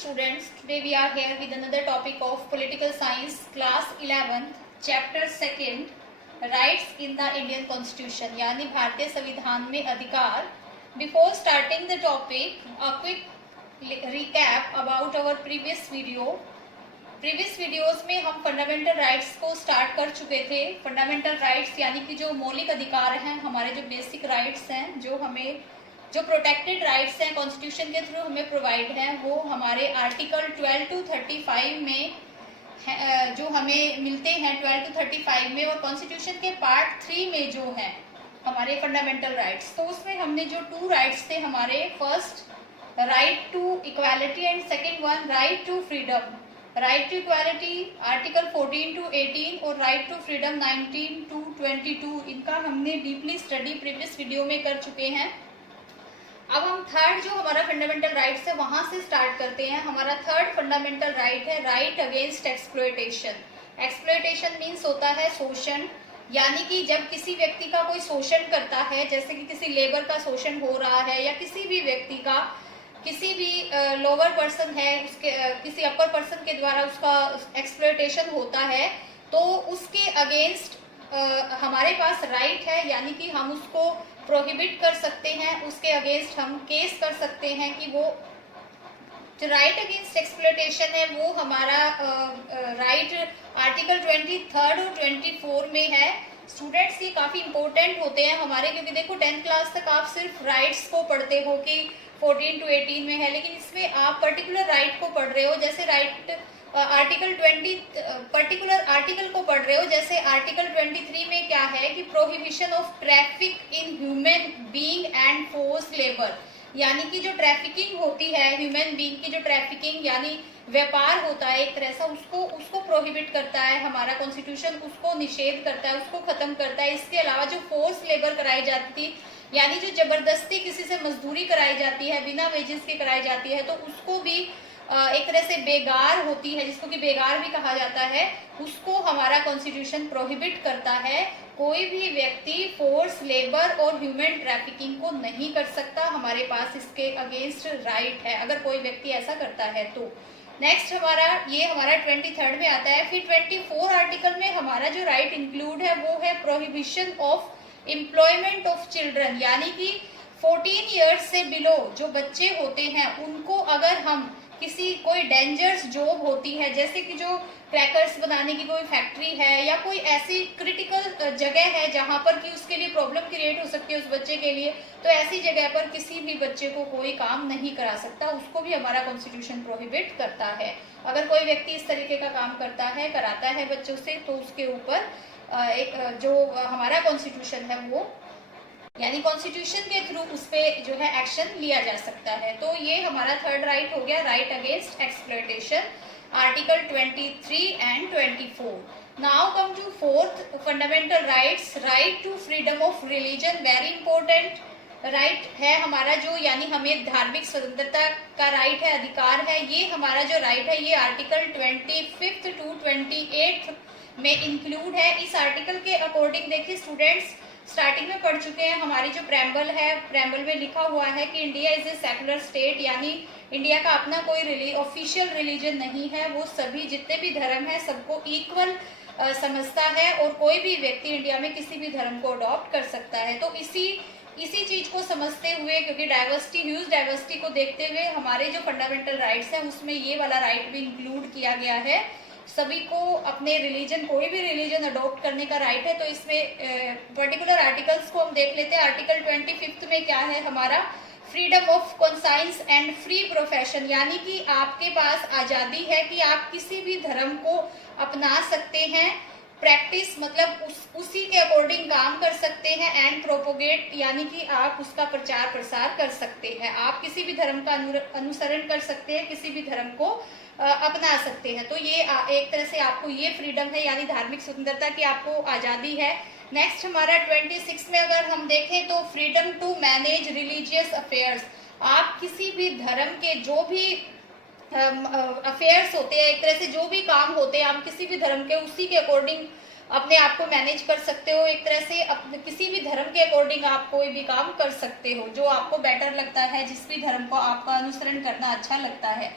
students, today we are here with another topic of political science, class 11th, chapter 2nd, rights in the Indian constitution, यानी भारतीय संविधान में अधिकार. Before starting the topic, a quick recap about our previous video. Previous videos में हम fundamental rights को start कर चुके थे. फंडामेंटल राइट्स यानी कि जो मौलिक अधिकार हैं, हमारे जो बेसिक राइट्स हैं, जो प्रोटेक्टेड राइट्स हैं कॉन्स्टिट्यूशन के थ्रू हमें प्रोवाइड हैं, वो हमारे आर्टिकल 12 to 35 में जो हमें मिलते हैं 12 to 35 में, और कॉन्स्टिट्यूशन के पार्ट 3 में जो है हमारे फंडामेंटल राइट्स. तो उसमें हमने जो 2 राइट्स थे हमारे, first right to equality and second one right to freedom. Right to equality article 14 to 18 और राइट टू फ्रीडम 19 to 22, इनका हमने डीपली स्टडी प्रीवियस वीडियो में कर चुके हैं. अब हम थर्ड जो हमारा फंडामेंटल राइट्स है वहां से स्टार्ट करते हैं. हमारा थर्ड फंडामेंटल राइट है right against exploitation. Exploitation means होता है शोषण, यानी कि जब किसी व्यक्ति का कोई शोषण करता है, जैसे कि किसी लेबर का शोषण हो रहा है, या किसी भी व्यक्ति का किसी भी लोअर पर्सन है उसके किसी अपर पर्सन के द्वारा उसका एक्सप्लॉयटेशन होता है, तो उसके अगेंस्ट हमारे पास राइट है, यानी कि हम उसको प्रोहिबिट कर सकते हैं, उसके अगेंस्ट हम केस कर सकते हैं कि वो जो राइट अगेंस्ट एक्सप्लॉयटेशन है वो हमारा राइट आर्टिकल 23 और 24 में है. स्टूडेंट्स ये काफी इंपॉर्टेंट होते हैं हमारे, क्योंकि देखो 10th क्लास तक आप सिर्फ राइट्स को पढ़ते हो कि 14 to 18 में है, लेकिन इसमें आप पर्टिकुलर राइट को पढ़ रहे हो. जैसे राइट आर्टिकल 20 पर्टिकुलर आर्टिकल को पढ़ रहे हो. जैसे आर्टिकल 23 में क्या है कि prohibition of traffic in human being and force labour, यानी कि जो ट्रैफिकिंग होती है ह्यूमन बीइंग की, जो ट्रैफिकिंग यानी व्यापार होता है एक तरह से, उसको प्रोहिबिट करता है हमारा कॉन्स्टिट्यूशन, उसको निषेध करता है, उसको खत्म करता है. इसके अलावा जो फोर्स लेबर कराई जाती थी, यानी जो जबरदस्ती किसी से मजदूरी कराई जाती है, बिना वेजेस के कराई जाती है, तो उसको भी एक तरह से बेगार होती है, जिसको कि बेगार भी कहा जाता है, उसको हमारा कॉन्स्टिट्यूशन प्रोहिबिट करता है. कोई भी व्यक्ति फोर्स लेबर और ह्यूमन ट्रैफिकिंग को नहीं कर सकता. हमारे पास इसके अगेंस्ट राइट है अगर कोई व्यक्ति ऐसा करता है तो. नेक्स्ट हमारा 23rd में आता है. फिर 24 आर्टिकल में हमारा जो राइट इंक्लूड है वो है prohibition of employment of children, यानी कि 14 ईयर्स से बिलो जो बच्चे होते हैं उनको अगर हम कोई डेंजरस जॉब होती है, जैसे कि जो क्रैकर्स बनाने की कोई फैक्ट्री है, या कोई ऐसी क्रिटिकल जगह है जहां पर कि उसके लिए प्रॉब्लम क्रिएट हो सकती है उस बच्चे के लिए, तो ऐसी जगह पर किसी भी बच्चे को कोई काम नहीं करा सकता, उसको भी हमारा कॉन्स्टिट्यूशन प्रोहिबिट करता है. अगर कोई व्यक्ति इस तरीके का काम करता है, कराता है बच्चों से, तो उसके ऊपर जो हमारा कॉन्स्टिट्यूशन है वो, यानी कॉन्स्टिट्यूशन के थ्रू उस पे जो है एक्शन लिया जा सकता है. तो ये हमारा थर्ड राइट हो गया, right against exploitation, article 23 and 24. Now come to fourth fundamental rights, right to freedom of religion. Very important right है हमारा, जो यानी हमें धार्मिक स्वतंत्रता का राइट है, अधिकार है. ये हमारा जो राइट है ये आर्टिकल 25 to 28 में इंक्लूड है. इस आर्टिकल के अकॉर्डिंग देखिए स्टूडेंट्स, स्टार्टिंग में पढ़ चुके हैं, हमारी जो प्रेम्बल है, प्रेम्बल में लिखा हुआ है कि India is a secular state, यानी इंडिया का अपना कोई ऑफिशियल रिलीजन नहीं है. वो सभी जितने भी धर्म है सबको इक्वल समझता है, और कोई भी व्यक्ति इंडिया में किसी भी धर्म को अडॉप्ट कर सकता है. तो इसी चीज को समझते हुए, क्योंकि डाइवर्सिटी, ह्यूज डाइवर्सिटी को देखते हुए हमारे जो फंडामेंटल राइट्स हैं उसमें ये वाला राइट भी इंक्लूड किया गया है. सभी को अपने रिलीजन, कोई भी रिलीजन अडॉप्ट करने का राइट है. तो इसमें पर्टिकुलर आर्टिकल्स को हम देख लेते हैं. आर्टिकल 25 में क्या है हमारा, freedom of conscience and free profession, यानी कि आपके पास आजादी है कि आप किसी भी धर्म को अपना सकते हैं. प्रैक्टिस मतलब उसी के अकॉर्डिंग काम कर सकते हैं. एंड प्रोपोगेट, यानी कि आप उसका प्रचार प्रसार कर सकते हैं. आप किसी भी धर्म का अनुसरण कर सकते हैं, किसी भी धर्म को अपना सकते हैं. तो ये एक तरह से आपको ये फ्रीडम है, यानी धार्मिक स्वतंत्रता की आपको आजादी है. नेक्स्ट हमारा 26 में अगर हम देखें तो freedom to manage religious affairs. आप किसी भी धर्म के जो भी अफेयर्स होते हैं, एक तरह से जो भी काम होते हैं, आप किसी भी धर्म के उसी के अकॉर्डिंग अपने आप को मैनेज कर सकते हो. एक तरह से किसी भी धर्म के अकॉर्डिंग आप कोई भी काम कर सकते हो जो आपको बेटर लगता है, जिस भी धर्म को आपका अनुसरण करना अच्छा लगता है.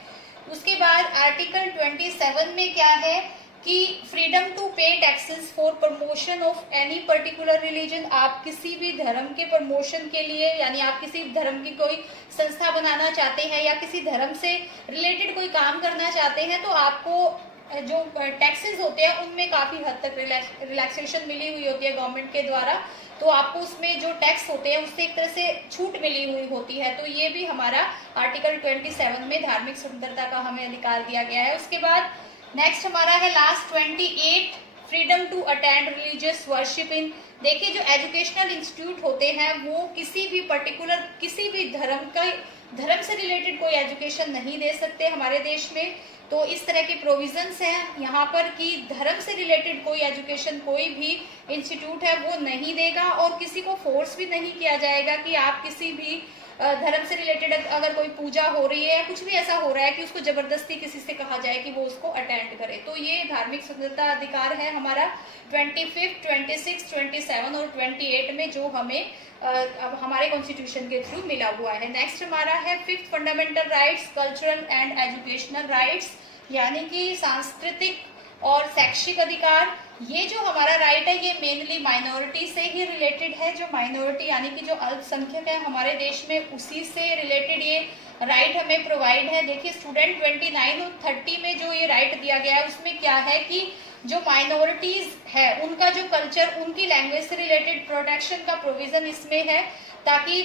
उसके बाद आर्टिकल 27 में क्या है कि फ्रीडम टू पे taxes for promotion of any particular religion. आप किसी भी धर्म के प्रमोशन के लिए, यानी आप किसी धर्म की कोई संस्था बनाना चाहते हैं या किसी धर्म से रिलेटेड कोई काम करना चाहते हैं, तो आपको जो टैक्सेस होते हैं उनमें काफी हद तक रिलैक्सेशन मिली हुई होती है गवर्नमेंट के द्वारा। तो आपको उसमें जो टैक्स होते हैं उससे एक तरह से छूट मिली हुई होती है। तो ये भी हमारा आर्टिकल 27 में धार्मिक स्वतंत्रता का हमें अधिकार दिया गया है। उसके बाद नेक्स्ट हमारा है last 28, freedom to attend religious worship in. देखिए, जो एजुकेशनल इंस्टीट्यूट होते हैं वो किसी भी पर्टिकुलर किसी भी धर्म से रिलेटेड कोई एजुकेशन नहीं दे सकते हमारे देश में। तो इस तरह के प्रोविजंस हैं यहाँ पर कि धर्म से रिलेटेड कोई एजुकेशन कोई भी इंस्टीट्यूट है वो नहीं देगा, और किसी को फोर्स भी नहीं किया जाएगा कि आप किसी भी धर्म से रिलेटेड अगर कोई पूजा हो रही है या कुछ भी ऐसा हो रहा है कि उसको जबरदस्ती किसी से कहा जाए कि वो उसको अटेंड करे। तो ये धार्मिक स्वतंत्रता अधिकार है हमारा 25, 26, 27 और 28 में, जो हमें अब हमारे कॉन्स्टिट्यूशन के थ्रू मिला हुआ है। नेक्स्ट हमारा है 5th fundamental rights, cultural and educational rights, यानी कि सांस्कृतिक और शैक्षिक अधिकार। ये जो हमारा राइट है ये मेनली माइनॉरिटी से ही रिलेटेड है। जो माइनॉरिटी यानी कि जो अल्पसंख्यक है हमारे देश में, उसी से रिलेटेड ये राइट हमें प्रोवाइड है। देखिए, स्टूडेंट 29 और 30 में जो ये राइट दिया गया है उसमें क्या है कि जो माइनॉरिटीज है उनका जो कल्चर, उनकी लैंग्वेज से रिलेटेड प्रोटेक्शन का प्रोविजन इसमें है, ताकि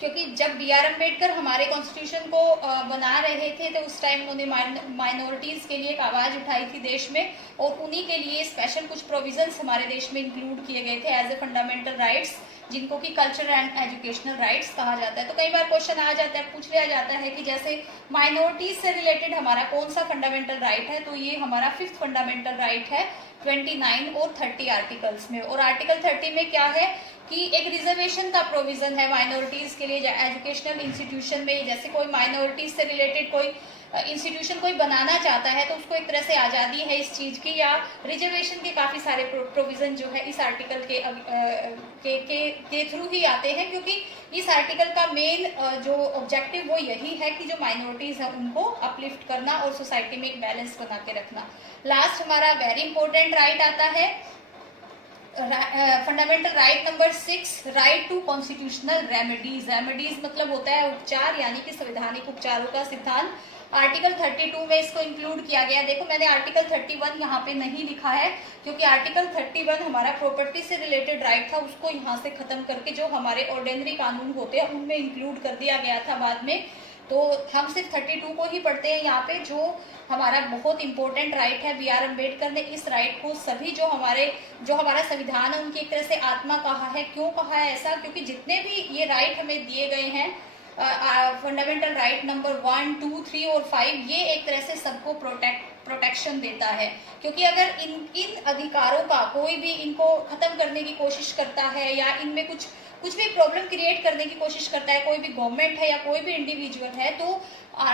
क्योंकि जब B.R. अम्बेडकर हमारे कॉन्स्टिट्यूशन को बना रहे थे तो उस टाइम उन्होंने माइनॉरिटीज के लिए एक आवाज उठाई थी देश में, और उन्हीं के लिए स्पेशल कुछ प्रोविजंस हमारे देश में इंक्लूड किए गए थे एज ए फंडामेंटल राइट्स, जिनको कि कल्चरल एंड एजुकेशनल राइट्स कहा जाता है। तो कई बार क्वेश्चन आ जाता है, पूछ लिया जाता है कि जैसे माइनॉरिटीज से रिलेटेड हमारा कौन सा फंडामेंटल राइट है, तो ये हमारा 5th फंडामेंटल राइट है 29 और 30 आर्टिकल्स में। और आर्टिकल 30 में क्या है कि एक रिजर्वेशन का प्रोविजन है माइनॉरिटीज के लिए एजुकेशनल इंस्टीट्यूशन में। जैसे कोई माइनॉरिटीज से रिलेटेड कोई इंस्टीट्यूशन कोई बनाना चाहता है तो उसको एक तरह से आज़ादी है इस चीज़ की, या रिजर्वेशन के काफ़ी सारे प्रोविजन जो है इस आर्टिकल के थ्रू ही आते हैं, क्योंकि इस आर्टिकल का मेन जो ऑब्जेक्टिव वो यही है कि जो माइनॉरिटीज़ है उनको अपलिफ्ट करना और सोसाइटी में एक बैलेंस बना के रखना। लास्ट हमारा वेरी इंपॉर्टेंट राइट आता है, fundamental right number 6, right to constitutional remedies. Remedies मतलब होता है उपचार, यानी कि संवैधानिक उपचारों का सिद्धांत। आर्टिकल 32 में इसको इंक्लूड किया गया। देखो, मैंने आर्टिकल 31 यहाँ पे नहीं लिखा है, क्योंकि आर्टिकल 31 हमारा प्रॉपर्टी से रिलेटेड राइट था, उसको यहाँ से खत्म करके जो हमारे ऑर्डिनरी कानून होते हैं उनमें इंक्लूड कर दिया गया था बाद में। तो हम सिर्फ 32 को ही पढ़ते हैं यहाँ पे, जो हमारा बहुत इंपॉर्टेंट राइट है। B.R. अम्बेडकर ने इस राइट को सभी जो हमारा संविधान है उनकी एक तरह से आत्मा कहा है। क्यों कहा है ऐसा? क्योंकि जितने भी ये राइट हमें दिए गए हैं, फंडामेंटल राइट नंबर 1, 2, 3 और 5, ये एक तरह से सबको प्रोटेक्शन देता है। क्योंकि अगर इन अधिकारों का कोई भी इनको खत्म करने की कोशिश करता है या इनमें कुछ भी प्रॉब्लम क्रिएट करने की कोशिश करता है, कोई भी गवर्नमेंट है या कोई भी इंडिविजुअल है, तो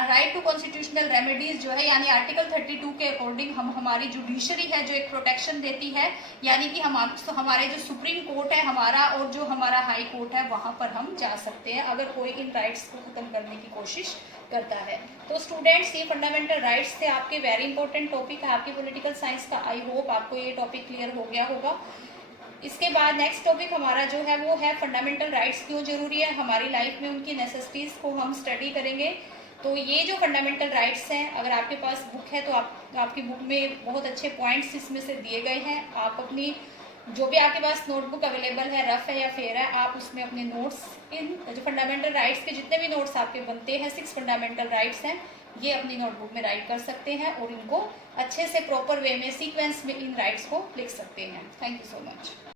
राइट टू कॉन्स्टिट्यूशनल रेमेडीज जो है, यानी आर्टिकल 32 के अकॉर्डिंग हमारी जुडिशरी है जो एक प्रोटेक्शन देती है, यानी कि हमारे जो सुप्रीम कोर्ट है हमारा और जो हमारा हाई कोर्ट है वहां पर हम जा सकते हैं अगर कोई इन राइट्स को खत्म करने की कोशिश करता है। तो स्टूडेंट्स, ये फंडामेंटल राइट्स थे आपके, वेरी इंपॉर्टेंट टॉपिक है आपकी पॉलिटिकल साइंस का। आई होप आपको ये टॉपिक क्लियर हो गया होगा। इसके बाद नेक्स्ट टॉपिक हमारा जो है वो है फंडामेंटल राइट्स क्यों जरूरी है हमारी लाइफ में, उनकी नेसेसिटीज को हम स्टडी करेंगे। तो ये जो फंडामेंटल राइट्स हैं, अगर आपके पास बुक है तो आपकी बुक में बहुत अच्छे पॉइंट्स इसमें से दिए गए हैं। आप अपनी जो भी आपके पास नोटबुक अवेलेबल है, रफ है या फेयर है, आप उसमें अपने नोट्स, इन जो फंडामेंटल राइट्स के जितने भी नोट्स आपके बनते हैं, 6 फंडामेंटल राइट्स हैं, ये अपनी नोटबुक में राइट कर सकते हैं और इनको अच्छे से प्रॉपर वे में सीक्वेंस में इन राइट्स को लिख सकते हैं। Thank you so much.